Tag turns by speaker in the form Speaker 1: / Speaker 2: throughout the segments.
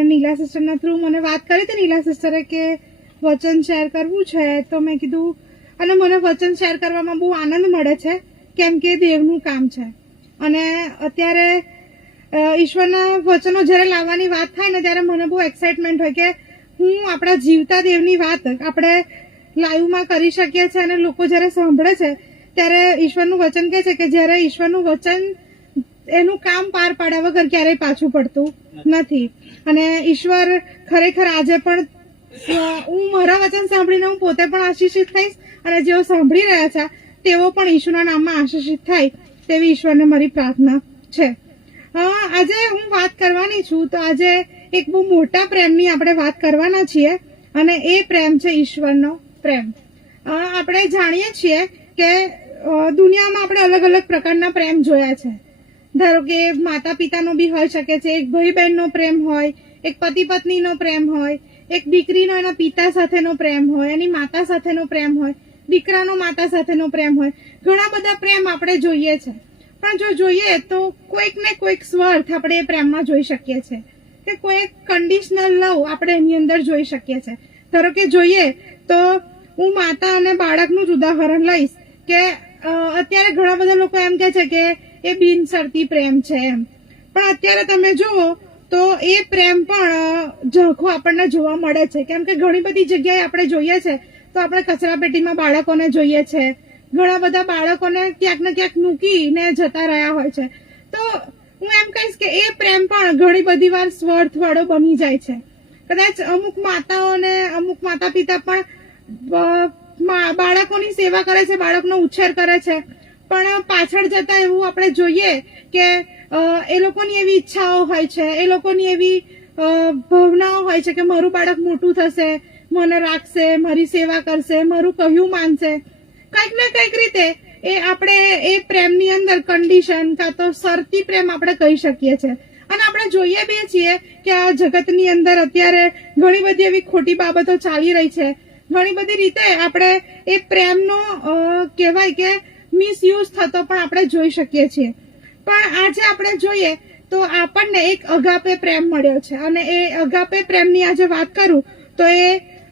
Speaker 1: ને નીલા સિસ્ટરના થ્રુ મને વાત કરી હતી નીલા સિસ્ટરે કે વચન શેર કરવું છે, તો મેં કીધું, અને મને વચન શેર કરવામાં બહુ આનંદ મળે છે, કેમ કે દેવનું કામ છે. અને અત્યારે ઈશ્વરના વચનો જ્યારે લાવવાની વાત થાય ને ત્યારે મને બહુ એક્સાઇટમેન્ટ હોય કે હું આપણા જીવતા દેવની વાત આપણે લાઈવમાં કરી શકીએ છીએ અને લોકો જ્યારે સાંભળે છે, ત્યારે ઈશ્વરનું વચન કહે છે કે જ્યારે ઈશ્વરનું વચન એનું કામ પાર પાડ્યા વગર ક્યારેય પાછું પડતું નથી. અને ઈશ્વર ખરેખર આજે પણ હું મારા વચન સાંભળીને હું પોતે પણ આશીષિત થઈશ અને જેઓ સાંભળી રહ્યા છે, તેઓ પણ ઈશ્વરના નામમાં આશીષિત થાય તેવી ઈશ્વરને મારી પ્રાર્થના છે. આજે હું વાત કરવાની છું તો આજે એક બહુ મોટા પ્રેમની આપણે વાત કરવાના છીએ અને એ પ્રેમ છે ઈશ્વરનો પ્રેમ. આપણે જાણીએ છીએ કે દુનિયામાં આપણે અલગ અલગ પ્રકારના પ્રેમ જોયા છે. ધારો કે માતા પિતાનો બી હોઈ શકે છે, એક ભાઈ બહેનનો પ્રેમ હોય, એક પતિ પત્નીનો પ્રેમ હોય, એક દીકરીનો એના પિતા સાથેનો પ્રેમ હોય, એની માતા સાથેનો પ્રેમ હોય, દીકરાનો માતા સાથેનો પ્રેમ હોય, ઘણા બધા પ્રેમ આપણે જોઈએ છે. પણ જો જોઈએ તો કોઈક ને કોઈક સ્વાર્થ આપણે એ પ્રેમમાં જોઈ શકીએ છીએ કે કોઈ કન્ડિશનલ લવ આપણે એની અંદર જોઈ શકીએ છીએ ધારો કે જોઈએ તો હું માતા અને બાળકનું જ ઉદાહરણ લઈશ કે અત્યારે ઘણા બધા લોકો એમ કે છે કે એ બિનશરતી પ્રેમ છે એમ. પણ અત્યારે તમે જુઓ તો એ પ્રેમ પણ ઝાંખો આપણને જોવા મળે છે. કેમ કે ઘણી બધી જગ્યાએ આપણે જોઈએ છે તો આપણે કચરાપેટીમાં બાળકોને જોઈએ છે. ઘણા બધા બાળકોને ક્યાંક ને ક્યાંક મૂકીને જતા રહ્યા હોય છે. તો હું એમ કહીશ કે એ પ્રેમ પણ ઘણી બધી વાર સ્વાર્થવાળો બની જાય છે. કદાચ અમુક માતાઓને, અમુક માતા પિતા પણ બાળકોની સેવા કરે છે, બાળકનો ઉછેર કરે છે. પણ પાછળ જતા એવું આપણે જોઈએ કે એ લોકોની એવી ઈચ્છાઓ હોય છે, એ લોકોની એવી ભાવનાઓ હોય છે કે મારું બાળક મોટું થશે, મને રાખશે, મારી સેવા કરશે, મારું કહ્યું માનશે. કંઈક ને કંઈક રીતે એ આપણે એ પ્રેમની અંદર કન્ડિશન કાં તો સરતી પ્રેમ આપણે કહી શકીએ છીએ. અને આપણે જોઈએ બી છીએ કે આ જગતની અંદર અત્યારે ઘણી બધી એવી ખોટી બાબતો ચાલી રહી છે. ઘણી બધી રીતે આપણે એ પ્રેમનો કહેવાય કે મિસયુઝ થતો પણ આપણે જોઈ શકીએ છીએ. પણ આજે આપણે જોઈએ તો આપણને એક અગાપે પ્રેમ મળ્યો છે. અને એ અગાપે પ્રેમની આજે વાત કરું તો એ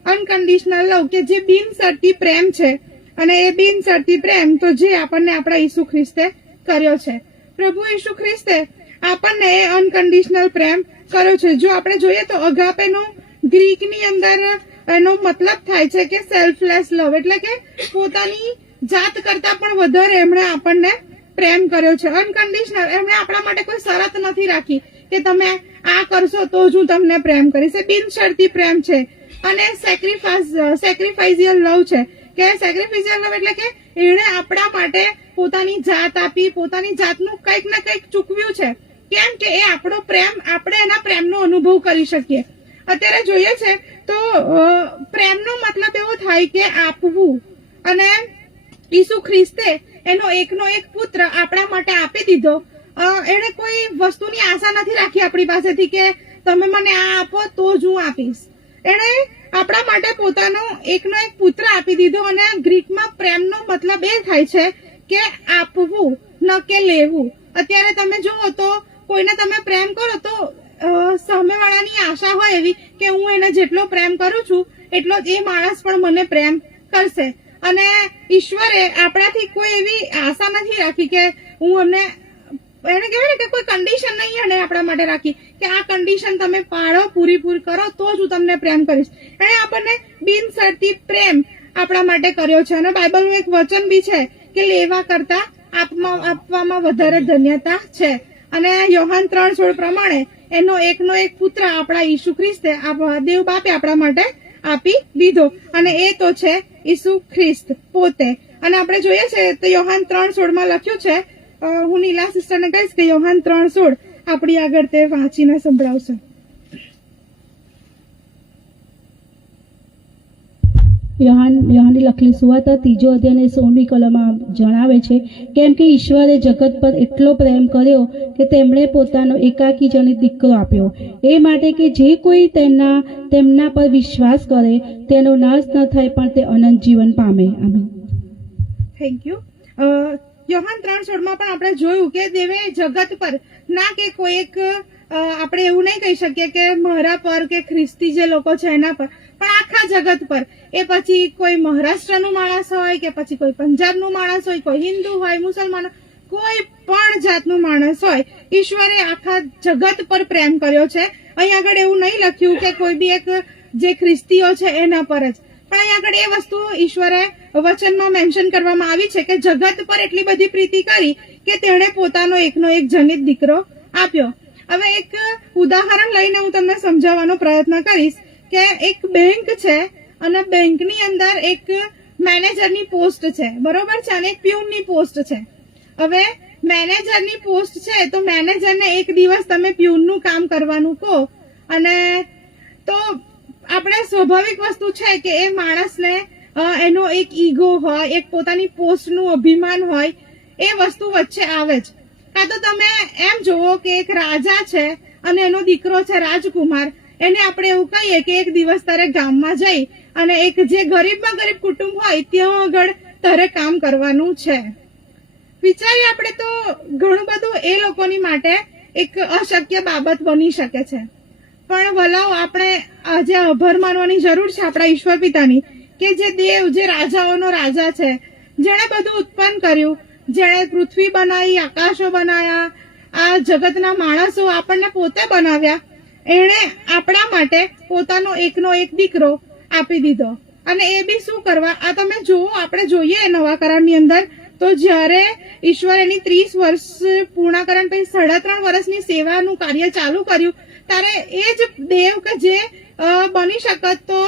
Speaker 1: અનકન્ડિશનલ લવ કે જે બિનસરતી પ્રેમ છે. અને એ બિનસરતી પ્રેમ તો જે આપણને આપણા ઈસુ ખ્રિસ્તે કર્યો છે. પ્રભુ ઈસુ ખ્રિસ્તે આપણને એ અનકન્ડિશનલ પ્રેમ કર્યો છે. જો આપણે જોઈએ તો અગાપેનું ગ્રીકની અંદર એનો મતલબ થાય છે કે સેલ્ફલેસ લવ એટલે કે પોતાની જાત કરતા પણ વધારે એમણે આપણને પ્રેમ કર્યો છે. અનકન્ડિશનલ એમણે આપણા માટે કોઈ શરત નથી રાખી કે તમે આ કરશો તો જ હું તમને પ્રેમ કરીશ. એ બિનશરતી પ્રેમ છે. અને સેક્રિફાઈસ સેક્રિફાઈઝિયલ લવ છે. કે સેક્રિફાઇસિયલ લવ એટલે કે એણે આપણા માટે પોતાની જાત આપી, પોતાની જાતનું કંઈક ને કંઈક ચૂકવ્યું છે. કેમ કે એ આપણો પ્રેમ, આપણે એના પ્રેમનો અનુભવ કરી શકીએ. અત્યારે જોઈએ છે તો પ્રેમનો મતલબ એવો થાય કે આપવું. અને ઈસુ ખ્રિસ્તે એનો એકનો એક પુત્ર આપણા માટે આપી દીધો. એણે કોઈ વસ્તુની આશા નથી રાખી આપણી પાસેથી કે તમે મને આ આપો તો જ હું આપીશ. એણે આપણા માટે પોતાનો એકનો એક પુત્ર આપી દીધો અને ગ્રીકમાં પ્રેમનો મતલબ એ થાય છે કે આપવું, ન કે લેવું. અત્યારે તમે જુઓ તો કોઈને તમે પ્રેમ કરો તો સામેવાળાની આશા હોય એવી કે હું એને જેટલો પ્રેમ કરું છું, એટલો જ એ માણસ પણ મને પ્રેમ કરશે. અને ઈશ્વરે આપણાથી કોઈ એવી આશા નથી રાખી કે હું અમને એને કહેવાય ને કે કોઈ કન્ડિશન નહીં એને આપણા માટે રાખી. કે આ કન્ડિશન તમે પાળો પૂરી પૂરી કરો, તો જ હું તમને પ્રેમ કરીશ. એણે આપણને બિનસરતી પ્રેમ આપણા માટે કર્યો છે. અને બાઇબલનું એક વચન બી છે કે લેવા કરતા આપમાં, આપવામાં વધારે ધન્યતા છે. અને યોહાન ત્રણ સોળ પ્રમાણે એનો એકનો એક પુત્ર આપણા ઈસુ ખ્રિસ્તે દેવ બાપે આપણા માટે આપી દીધો. અને એ તો છે ઈસુ ખ્રિસ્ત પોતે. અને આપણે જોઈએ છે તો યોહાન ત્રણ સોળમાં લખ્યું છે હું નીલા સિસ્ટરને કહીશ કે યોહાન ત્રણ સોળ આપણી આગળ તે વાંચીને સંભળાવશે.
Speaker 2: યોહાન, યોહાનની લખેલી સુવાર્તા ત્રીજો અધ્યાય અને સોળમી કલમમાં જણાવે છે, કેમ કે ઈશ્વરે જગત પર એટલો પ્રેમ કર્યો કે તેમણે પોતાનો એકાકી જનિત દીકરો આપ્યો. એ માટે કે જે કોઈ તેમના તેમના પર વિશ્વાસ કરે, તેનો નાશ ન થાય, પણ તે અનંત જીવન પામે. આમીન.
Speaker 1: થેન્ક યુ યોહાન ત્રણ સોળમાં પણ આપણે જોયું કે દેવે જગત પર, ના કે કોઈ એક આપણે એવું નહીં કહી શકીએ કે મારા પર કે ખ્રિસ્તી જે લોકો છે એના પર, પણ આખા જગત પર. એ પછી કોઈ મહારાષ્ટ્રનું માણસ હોય કે પછી કોઈ પંજાબનું માણસ હોય, કોઈ હિન્દુ હોય, મુસલમાન કોઈ પણ જાતનું માણસ હોય, ઈશ્વરે આખા જગત પર પ્રેમ કર્યો છે. અહીં આગળ એવું નહીં લખ્યું કે કોઈ બી એક જે ખ્રિસ્તીઓ છે એના પર જ. પણ અહીં આગળ એ વસ્તુ ઈશ્વરે વચનમાં મેન્શન કરવામાં આવી છે કે જગત પર એટલી બધી પ્રીતિ કરી કે તેણે પોતાનો એકનો એક જનિત દીકરો આપ્યો. હવે એક ઉદાહરણ લઈને હું તમને સમજાવવાનો પ્રયત્ન કરીશ કે એક બેંક છે અને બેંકની અંદર એક મેનેજરની પોસ્ટ છે. બરોબર છે? અને એક પ્યુનની પોસ્ટ છે. હવે મેનેજરની પોસ્ટ છે તો મેનેજરને એક દિવસ તમે પ્યુનનું કામ કરવાનું કહો. અને તો આપણે સ્વાભાવિક વસ્તુ છે કે એ માણસને એનો એક ઈગો હોય, એક પોતાની પોસ્ટનું અભિમાન હોય, એ વસ્તુ વચ્ચે આવે જ. તો તમે એમ જોવો કે એક રાજા છે અને એનો દીકરો છે રાજકુમાર. એને આપણે એવું કહીએ કે એક દિવસ તારે ગામમાં જઈ અને એક જે ગરીબમાં ગરીબ કુટુંબ હોય ત્યાં આગળ તારે કામ કરવાનું છે. વિચારી આપણે તો ઘણું બધું એ લોકોની માટે એક અશક્ય બાબત બની શકે છે. પણ વલાવ આપણે આજે આભાર માનવાની જરૂર છે આપણા ઈશ્વર પિતાની કે જે દેવ, જે રાજાઓનો રાજા છે, જેણે બધું ઉત્પન્ન કર્યું જેણે પૃથ્વી બનાવી આકાશો બનાવ્યા આ જગતના માણસો આપણને પોતે બનાવ્યા. એણે આપણા માટે પોતાનો એકનો એક દીકરો આપી દીધો. અને એ બી શું કરવા? આ તમે જુઓ, આપણે જોઈએ નવા કરારની અંદર. તો જ્યારે ઈશ્વર એની ત્રીસ વર્ષ પૂર્ણાકરણ પછી સાડા ત્રણ વર્ષની સેવાનું કાર્ય ચાલુ કર્યું, ત્યારે એ જ દેવ કે જે બની શકત તો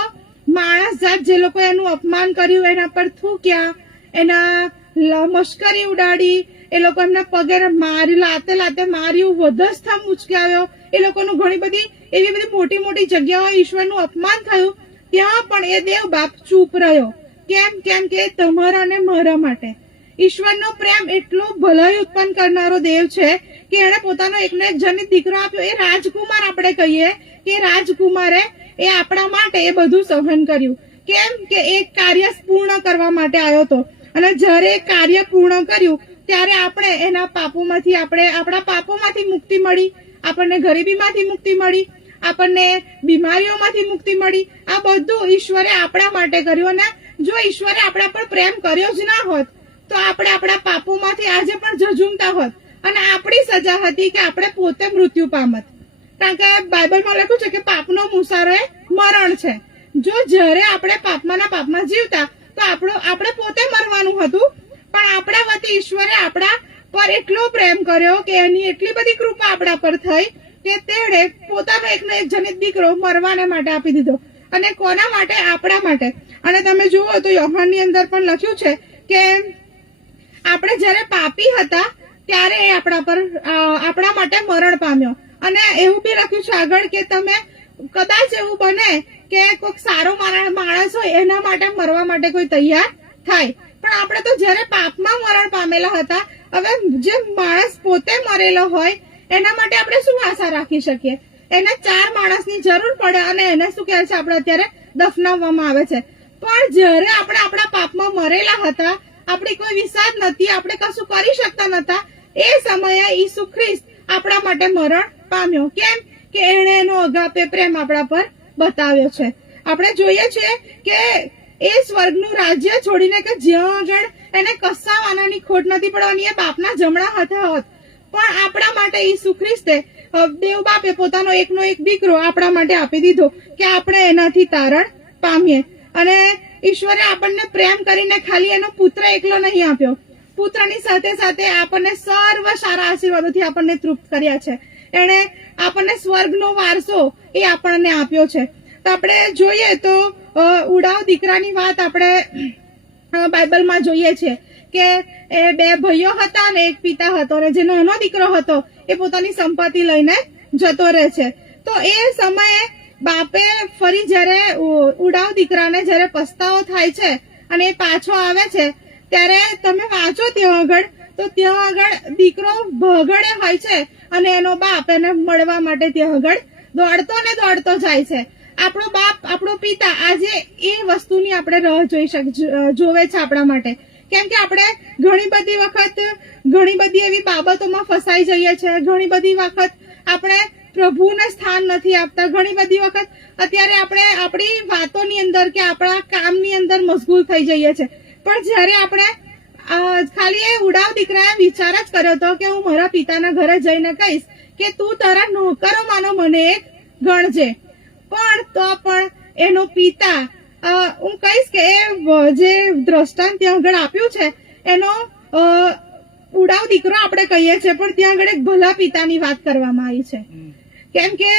Speaker 1: માણસ જાત જે લોકો એનું અપમાન કર્યું, એના પર થૂક્યા, એના મશ્કરી ઉડાડી. એ લોકો એમના પગે મારી, લાતે લાતે માર્યું વધસ્તંભ ઉચકાવ્યો. એ લોકોનું ઘણી બધી એવી બધી મોટી મોટી જગ્યાઓ ઈશ્વરનું અપમાન થયું. ત્યાં પણ એ દેવ બાપ ચૂપ રહ્યો. કેમ કેમ કે તમારા અને મારા માટે. ઈશ્વરનો પ્રેમ એટલો ભલાઈ ઉત્પન્ન કરનારો દેવ છે કે એણે પોતાનો એકને એક જનિત દીકરો આપ્યો. એ રાજકુમાર આપણે કહીએ કે રાજકુમારે એ આપણા માટે એ બધું સહન કર્યું. કેમ કે એ કાર્ય પૂર્ણ કરવા માટે આવ્યો હતો. અને જ્યારે કાર્ય પૂર્ણ કર્યું, ત્યારે આપણે એના પાપોમાંથી આપણે આપણા પાપોમાંથી મુક્તિ મળી, આપણને ગરીબીમાંથી મુક્તિ મળી, આપણને બીમારીઓમાંથી મુક્તિ મળી. આ બધું ઈશ્વરે આપણા માટે કર્યું અને જો ઈશ્વરે આપણા પર પ્રેમ કર્યો જ ના હોત, તો આપણે આપણા પાપોમાંથી આજે પણ ઝઝુમતા હોત અને આપણી સજા હતી કે આપણે પોતે મૃત્યુ પામત. કારણ કે બાઇબલમાં લખ્યું છે કે પાપનો મુસારો એ મરણ છે. જો જ્યારે આપણે પાપમાંના પાપમાં જીવતા, તો આપણો આપણે પોતે હતું? પણ આપણા વતી ઈશ્વરે આપણા પર એટલો પ્રેમ કર્યો કે એની એટલી બધી કૃપા આપણા પર થઈ કે તેણે પોતાનો એકનો એક જનિત દીકરો મરવાને માટે આપી દીધો. અને કોના માટે? આપણા માટે. અને તમે જુઓ તો યોહાનની અંદર પણ લખ્યું છે કે આપણે જ્યારે પાપી હતા ત્યારે એ આપણા પર આપણા માટે મરણ પામ્યો. અને એવું બી લખ્યું છે આગળ કે તમે કદાચ એવું બને કે કોઈક સારો માણ- માણસ હોય એના માટે મરવા માટે કોઈ તૈયાર થાય. પણ આપણે તો જ્યારે પાપમાં મરણ પામેલા હતા, હવે જે માણસ પોતે મરેલો હોય, એના માટે આપણે શું આશા રાખી શકીએ? એને ચાર માણસની જરૂર પડે અને એને શું કહે છે આપણે અત્યારે દફનાવવામાં આવે છે. પણ જ્યારે આપણે આપણા પાપમાં મરેલા હતા, આપણી કોઈ વિસાદ નથી, આપણે કશું કરી શકતા નતા, એ સમયે ઈસુ ખ્રિસ્ત આપણા માટે મરણ પામ્યો. કેમ? કે એણે એનો અગાપે પ્રેમ આપણા પર બતાવ્યો છે. આપણે જોઈએ છીએ કે એ સ્વર્ગનું રાજ્ય છોડીને કે જ્યાં આગળ એને કશા ખોટ નથી પડવાની, એ બાપના જમણા હાથે હોત. પણ આપણા માટે ઈસુ ખ્રિસ્તે દેવ બાપે પોતાનો એકનો એક દીકરો આપણા માટે આપી દીધો કે આપણે એનાથી તારણ પામીએ. અને ઈશ્વરે આપણને પ્રેમ કરીને ખાલી એનો પુત્ર એકલો નહીં આપ્યો. પુત્રની સાથે સાથે આપણને સર્વ સારા આશીર્વાદોથી આપણને તૃપ્ત કર્યા છે. એણે આપણને સ્વર્ગનો વારસો એ આપણને આપ્યો છે. આપણે જોઈએ તો ઉડાવ દીકરાની વાત આપણે બાઇબલમાં જોઈએ છે કે એ બે ભાઈઓ હતા અને એક પિતા હતો અને જે નાનો દીકરો હતો એ પોતાની સંપત્તિ લઈને જતો રહે છે. તો એ સમયે બાપે ફરી જ્યારે ઉડાવ દીકરાને જ્યારે પસ્તાવો થાય છે અને એ પાછો આવે છે, ત્યારે તમે વાંચો ત્યાં આગળ, તો ત્યાં આગળ દીકરો ભગડે હોય છે અને એનો બાપ એને મળવા માટે ત્યાં આગળ દોડતો ને દોડતો જાય છે. આપણો બાપ, આપણો પિતા આજે એ વસ્તુની આપણે રાહ જોઈ શક જોવે છે આપણા માટે. કેમ કે આપણે ઘણી બધી વખત, ઘણી બધી એવી બાબતોમાં ફસાઈ જઈએ છીએ ઘણી બધી વખત આપણે પ્રભુને સ્થાન નથી આપતા. ઘણી બધી વખત અત્યારે આપણે આપણી વાતોની અંદર કે આપણા કામની અંદર મશગુલ થઈ જઈએ છીએ પણ જ્યારે આપણે ખાલી એ ઉડાવ દીકરાએ વિચાર જ કર્યો હતો કે હું મારા પિતાના ઘરે જઈને કહીશ કે તું તારા નોકરો માનો મને એક ગણજે. પણ તો પણ એનો પિતા હું કહીશ કે એ જે દ્રષ્ટાંત ત્યાં આગળ આપ્યું છે એનો ઉડાવ દીકરો આપણે કહીએ છીએ પણ ત્યાં આગળ એક ભલા પિતાની વાત કરવામાં આવી છે. કેમ કે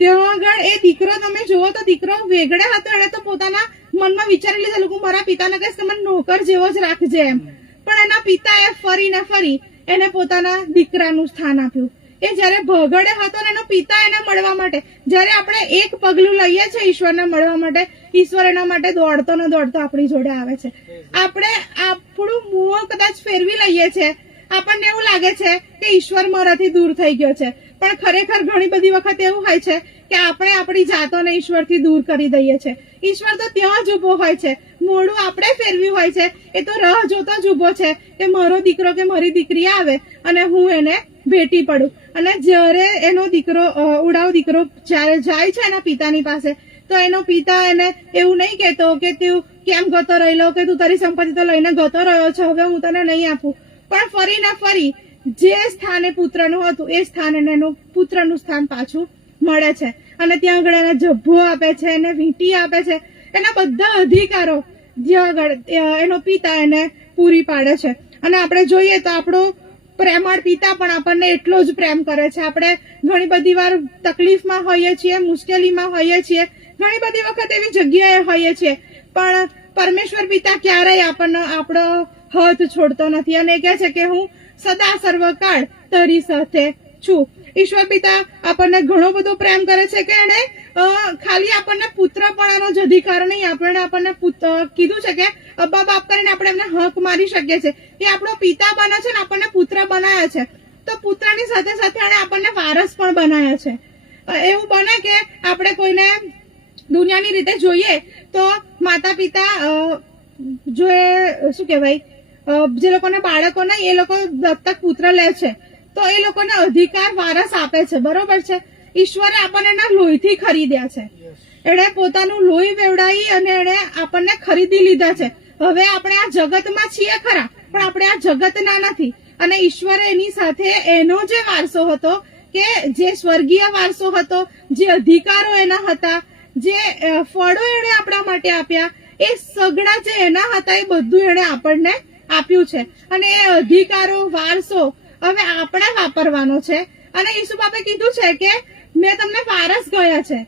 Speaker 1: ત્યાં આગળ એ દીકરો તમે જુઓ તો દીકરો વેગડા હતો એને તો પોતાના મનમાં વિચારી લીધેલું કે મારા પિતાને કહીશ મને નોકર જેવો જ રાખજે એમ. પણ એના પિતાએ ફરીને ફરી એને પોતાના દીકરાનું સ્થાન આપ્યું. એ જ્યારે ભગડે હતો ને એનો પિતા એને મળવા માટે, જ્યારે આપણે એક પગલું લઈએ છીએ ઈશ્વરને મળવા માટે, ઈશ્વર એના માટે દોડતો ને દોડતો આપણી જોડે આવે છે. આપણે આપણું મુંહ કદાચ ફેરવી લઈએ છીએ આપણને એવું લાગે છે કે ઈશ્વર મારાથી દૂર થઈ ગયો છે. પણ ખરેખર ઘણી બધી વખત એવું હોય છે કે આપણે આપણી જાતોને ઈશ્વરથી દૂર કરી દઈએ છીએ ઈશ્વર તો ત્યાં જ ઊભો હોય છે. મોડું આપણે ફેરવ્યું હોય છે, એ તો રાહ જોતો જ ઊભો છે કે મારો દીકરો કે મારી દીકરી આવે અને હું એને ભેટી પડું. અને જ્યારે એનો દીકરો ઉડાવ દીકરો જ્યારે જાય છે એના પિતાની પાસે, તો એનો પિતા એને એવું નહીં કહેતો કે તું કેમ ગતો રહેલો, કે તું તારી સંપત્તિ તો લઈને ગતો રહ્યો છે, હવે હું તને નહીં આપું. પણ ફરી ને ફરી જે સ્થાને પુત્રનું હતું, એ સ્થાન એને એનું પુત્રનું સ્થાન પાછું મળે છે. અને ત્યાં આગળ એને જભ્ભો આપે છે, એને વીંટી આપે છે. એના બધા અધિકારો જ્યાં આગળ એનો પિતા એને પૂરી પાડે છે. અને આપણે જોઈએ તો આપણો પ્રેમાળ પિતા પણ આપણને એટલો જ પ્રેમ કરે છે. આપણે ઘણી બધી વાર તકલીફમાં હોઈએ છીએ, મુશ્કેલીમાં હોઈએ છીએ. ઘણી બધી વખત એવી જગ્યાએ હોઈએ છીએ. પણ પરમેશ્વર પિતા ક્યારેય આપણને, આપણો હાથ છોડતો નથી અને કહે છે કે હું સદા સર્વકાળ તારી સાથે છું. ઈશ્વર પિતા આપણને ઘણો બધો પ્રેમ કરે છે કે એને ખાલી આપણને પુત્રપણાનો જ અધિકાર નહીં આપણે આપણને કીધું છે કે અબ્બા બાપ કરીને આપણે એમને હક મારી શકીએ છીએ એ આપણો પિતા બને છે ને આપણને પુત્ર બનાવ્યા છે. તો પુત્રની સાથે સાથે એણે આપણને વારસ પણ બનાવ્યા છે. એવું બને કે આપણે કોઈને દુનિયાની રીતે જોઈએ તો માતા પિતા જો એ શું કહેવાય જે લોકોને બાળકો નહીં એ લોકો દત્તક પુત્ર લે છે. તો એ લોકોને અધિકાર વારસ આપે છે. બરોબર છે? ઈશ્વરે આપણને એના લોહીથી ખરીદ્યા છે. એણે પોતાનું લોહી વેવડાવી અને એણે આપણને ખરીદી લીધા છે. હવે આપણે આ જગતમાં છીએ ખરા, પણ આપણે આ જગતના નથી. અને ઈશ્વરે એની સાથે એનો જે વારસો હતો, કે જે સ્વર્ગીય વારસો હતો, જે અધિકારો એના હતા, જે ફળો એણે આપણા માટે આપ્યા, એ સગડા જે એના હતા એ બધું એણે આપણને આપ્યું છે. અને એ અધિકારો, વારસો હવે આપણે વાપરવાનો છે. અને ઈસુ બાપે કીધું છે કે, મેં તમને વારસ ગયા છે.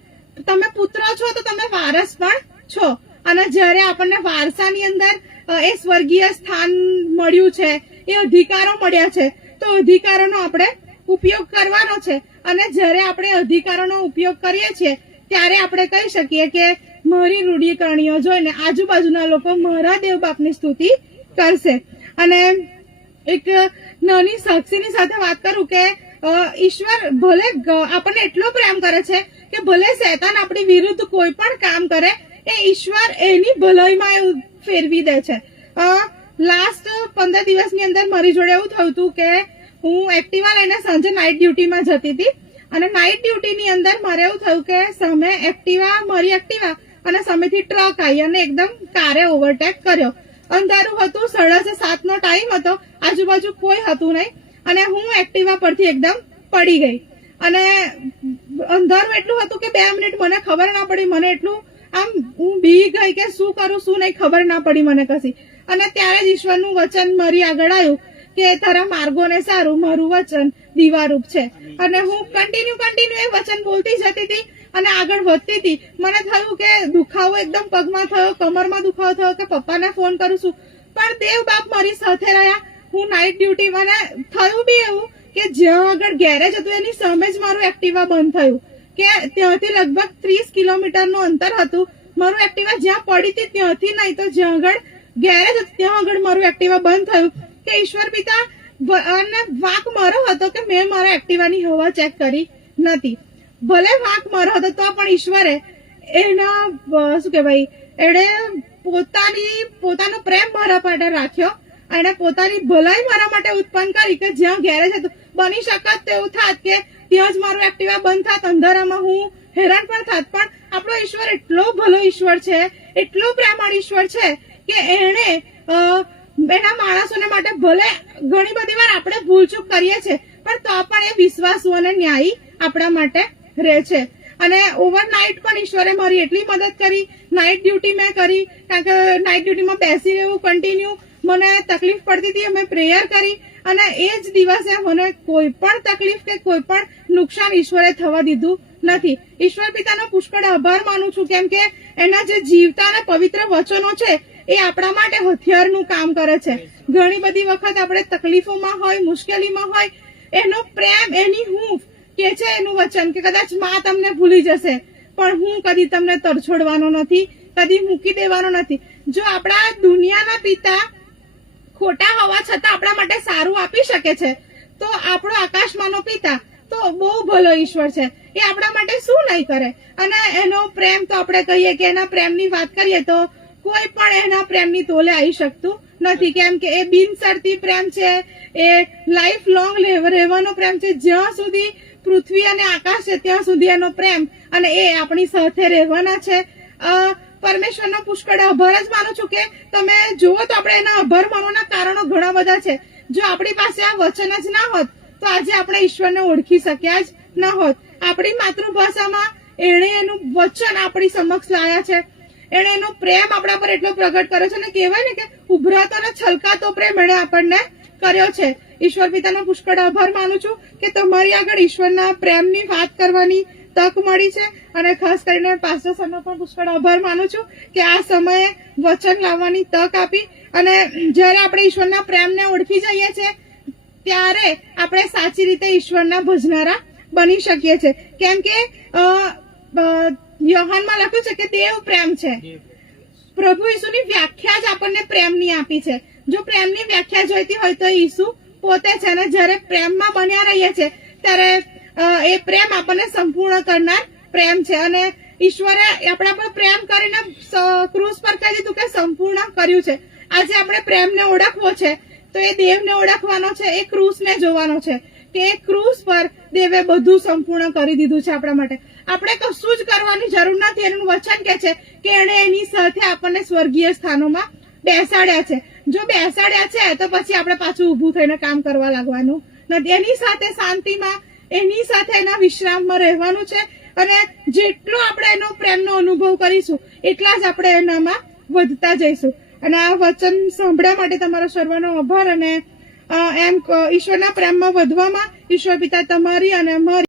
Speaker 1: તમે પુત્ર છો તો તમે વારસ પણ છો. અને જ્યારે આપણને વારસાની અંદર એ સ્વર્ગીય સ્થાન મળ્યું છે, એ અધિકારો મળ્યા છે, તો અધિકારોનો આપણે ઉપયોગ કરવાનો છે. અને જ્યારે આપણે અધિકારોનો ઉપયોગ કરીએ છીએ, ત્યારે આપણે કહી શકીએ કે મારી રૂઢિકરણીઓ જોઈને આજુબાજુના લોકો મારા દેવ બાપની સ્તુતિ કરશે. અને એક નાની સાક્ષીની સાથે વાત કરું કે ઈશ્વર ભલે આપણને એટલો પ્રેમ કરે છે કે ભલે શેતાન આપણી વિરુદ્ધ કોઈ પણ કામ કરે એ ઈશ્વર એની ભલાઈમાં ફેરવી દે છે. લાસ્ટ પંદર દિવસની અંદર મારી જોડે એવું થયું હતું કે હું એક્ટિવા લઈને સાંજે નાઇટ ડ્યુટીમાં જતી હતી અને નાઇટ ડ્યુટીની અંદર મારે એવું થયું કે સામે એક્ટિવા મારી એક્ટિવા અને સામેથી ટ્રક આવી અને એકદમ કારે ઓવરટેક કર્યો. અંધારું હતું સાડા સાતનો ટાઈમ હતો, આજુબાજુ કોઈ હતું નહીં અને હું એક્ટિવા પરથી એકદમ પડી ગઈ. અને અંધારું એટલું હતું કે બે મિનિટ મને ખબર ના પડી, મને એટલું આમ હું બી ગઈ કે શું કરું, શું નહીં, ખબર ના પડી મને કશી. અને ત્યારે જ ઈશ્વરનું વચન મારી આગળ આવ્યું કે તારા માર્ગોને સારું, મારું વચન દીવારૂપ છે. અને હું કન્ટિન્યુ કન્ટિન્યુ એ વચન બોલતી જતી હતી અને આગળ વધતી હતી. મને થયું કે દુખાવો એકદમ પગમાં થયો, કમરમાં દુખાવો થયો કે પપ્પાને ફોન કરું છું. પણ દેવ બાપ મારી સાથે રહ્યા. હું નાઇટ ડ્યુટી મને થયું બી એવું કે જ્યાં આગળ ગેરેજ હતું એની સામે જ મારું એક્ટિવા બંધ થયું. કે ત્યાંથી લગભગ ત્રીસ કિલોમીટરનું અંતર હતું. મારું એક્ટિવા જ્યાં પડી હતી ત્યાંથી નહીં તો જ્યાં આગળ ગેરેજ હતું, ત્યાં આગળ મારું એક્ટિવા બંધ થયું. કે ઈશ્વર પિતા અને વાંક મારો હતો કે મેં મારા એક્ટિવાની હવા ચેક કરી નથી. ભલે વાંક મારો હતો, તો પણ ઈશ્વરે એના શું કહેવાય, એણે પોતાની, પોતાનો પ્રેમ મારા માટે રાખ્યો. અને પોતાની ભલાઈ મારા માટે ઉત્પન્ન કરી કે જ્યાં ગેરેજ હતું બની શકત તેવું થાત કે ત્યાં જ મારું એક્ટિવા બંધ થાત, અંધારામાં હું હેરાન પણ થાત. પણ આપણો ઈશ્વર એટલો ભલો ઈશ્વર છે, એટલો પ્રેમાળ ઈશ્વર છે કે એણે એના માણસોને માટે ભલે ઘણી બધી વાર આપણે ભૂલચૂક કરીએ છીએ, પણ તો પણ એ વિશ્વાસુ અને ન્યાયી આપણા માટે રહે છે. અને ઓવરનાઇટ પણ ઈશ્વરે મારી એટલી મદદ કરી નાઇટ ડ્યુટી મેં કરી, કારણ કે નાઇટ ડ્યુટીમાં બેસી રહેવું કન્ટિન્યુ મને તકલીફ પડતી હતી, અમે પ્રેયર કરી અને એ જ દિવસે મને કોઈ પણ તકલીફ કે કોઈ પણ નુકસાન ઈશ્વરે થવા દીધું નથી. ઈશ્વર પિતાનો પુષ્કળ આભાર માનું છું, કેમ કે એના જે જીવતા અને પવિત્ર વચનો છે, એ આપણા માટે હથિયારનું કામ કરે છે. ઘણી બધી વખત આપણે તકલીફોમાં હોય, મુશ્કેલીમાં હોય, એનો પ્રેમ, એની હૂંફ કે છે એનું વચન કે કદાચમાં તમને ભૂલી જશે, પણ હું કદી તમને તરછોડવાનો નથી, કદી મૂકી દેવાનો નથી. જો આપણા દુનિયાના પિતા ખોટા હોવા છતાં આપણા માટે સારું આપી શકે છે. તો આપણો આકાશમાંનો પિતા, તો બહુ ભલો ઈશ્વર છે. એ આપણા માટે શું નહીં કરે? અને એનો પ્રેમ તો આપણે કહીએ કે એના પ્રેમની વાત કરીએ તો કોઈ પણ એના પ્રેમની તોલે આવી શકતું નથી. કેમ કે એ બિનસરતી પ્રેમ છે, એ લાઈફ લોંગ રહેવાનો પ્રેમ છે. જ્યાં સુધી પૃથ્વી અને આકાશ છે, ત્યાં સુધી એનો પ્રેમ અને એ આપણી સાથે રહેવાના છે. પરમેશ્વરનો પુષ્કળ આભાર જ માનું છું કે તમે જુઓ તો આપણે એના આભાર માનવાના કારણો ઘણા બધા છે. જો આપણી પાસે આ વચન જ ના હોત, તો આજે આપણે ઈશ્વરને ઓળખી શક્યા જ ન હોત. આપણી માતૃભાષામાં એણે એનું વચન આપણી સમક્ષ લાયા છે. એણે એનો પ્રેમ આપણા પર એટલો પ્રગટ કર્યો છે અને કહેવાય ને કે ઉભરાતો અને છલકાતો પ્રેમ એણે આપણને કર્યો છે. ઈશ્વર પિતાનો પુષ્કળ આભાર માનું છું કે તમારી આગળ ઈશ્વરના પ્રેમની વાત કરવાની તક મળી છે અને ખાસ કરીને પાસ્ટર સરનો પણ પુષ્કળ આભાર માનું છું કે આ સમયે વચન લાવવાની તક આપી અને જ્યારે આપણે ઈશ્વરના પ્રેમને ઓળખી જઈએ છીએ ત્યારે આપણે સાચી રીતે ઈશ્વરના ભજનારા બની શકીએ છીએ કેમ કે યોહાનમાં લખ્યું છે કે દેવ પ્રેમ છે. પ્રભુ ઈસુની વ્યાખ્યા જ આપણને પ્રેમની આપી છે. જો પ્રેમની વ્યાખ્યા જોઈતી હોય તો ઈસુ પોતે છે અને જ્યારે પ્રેમમાં બન્યા રહીએ છે, ત્યારે એ પ્રેમ આપણને સંપૂર્ણ કરનાર પ્રેમ છે. અને ઈશ્વરે આપણા પર પ્રેમ કરીને ક્રૂસ પર કહી દીધું કે સંપૂર્ણ કર્યું છે. આજે આપણે પ્રેમને ઓળખવો છે. તો એ દેવને ઓળખવાનો છે, એ ક્રૂસને જોવાનો છે કે એ ક્રૂસ પર દેવે બધું સંપૂર્ણ કરી દીધું છે આપણા માટે. આપણે કશું જ કરવાની જરૂર નથી. એનું વચન કે છે કે એણે એની સાથે આપણને સ્વર્ગીય સ્થાનોમાં બેસાડ્યા છે. જો બેસાડ્યા છે, તો પછી આપણે પાછું ઊભું થઈને કામ કરવા લાગવાનું નથી. એની સાથે શાંતિમાં એની સાથે એના વિશ્રામમાં રહેવાનું છે અને જેટલો આપણે એનો પ્રેમનો અનુભવ કરીશું, એટલા જ આપણે એનામાં વધતા જઈશું. અને આ વચન સાંભળવા માટે તમારો સર્વનો આભાર અને એમ ઈશ્વરના પ્રેમમાં વધવામાં ઈશ્વર પિતા તમારી અને અમારી